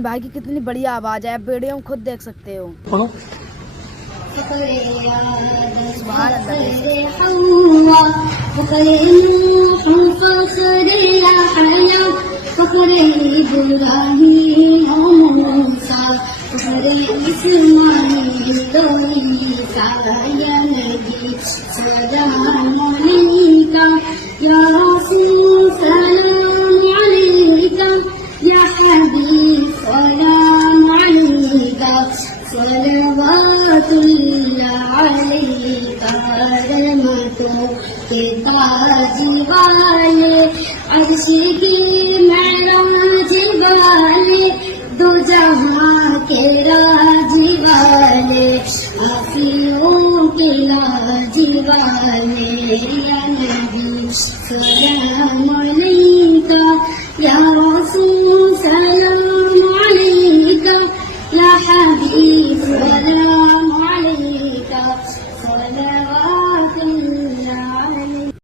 भाई की कितनी बढ़िया आवाज है, आप वीडियो में खुद देख सकते हो। सुभान सलवातुल्लाह अलैका रहमतों के ताज वाले, अर्श की महराज वाले, दो जहां के राज वाले, आसियों के लाज वाले, या नबी सलाम अलैका, या रसूल सलाम अलैका, या हबीब सलाम अलैका, सलावत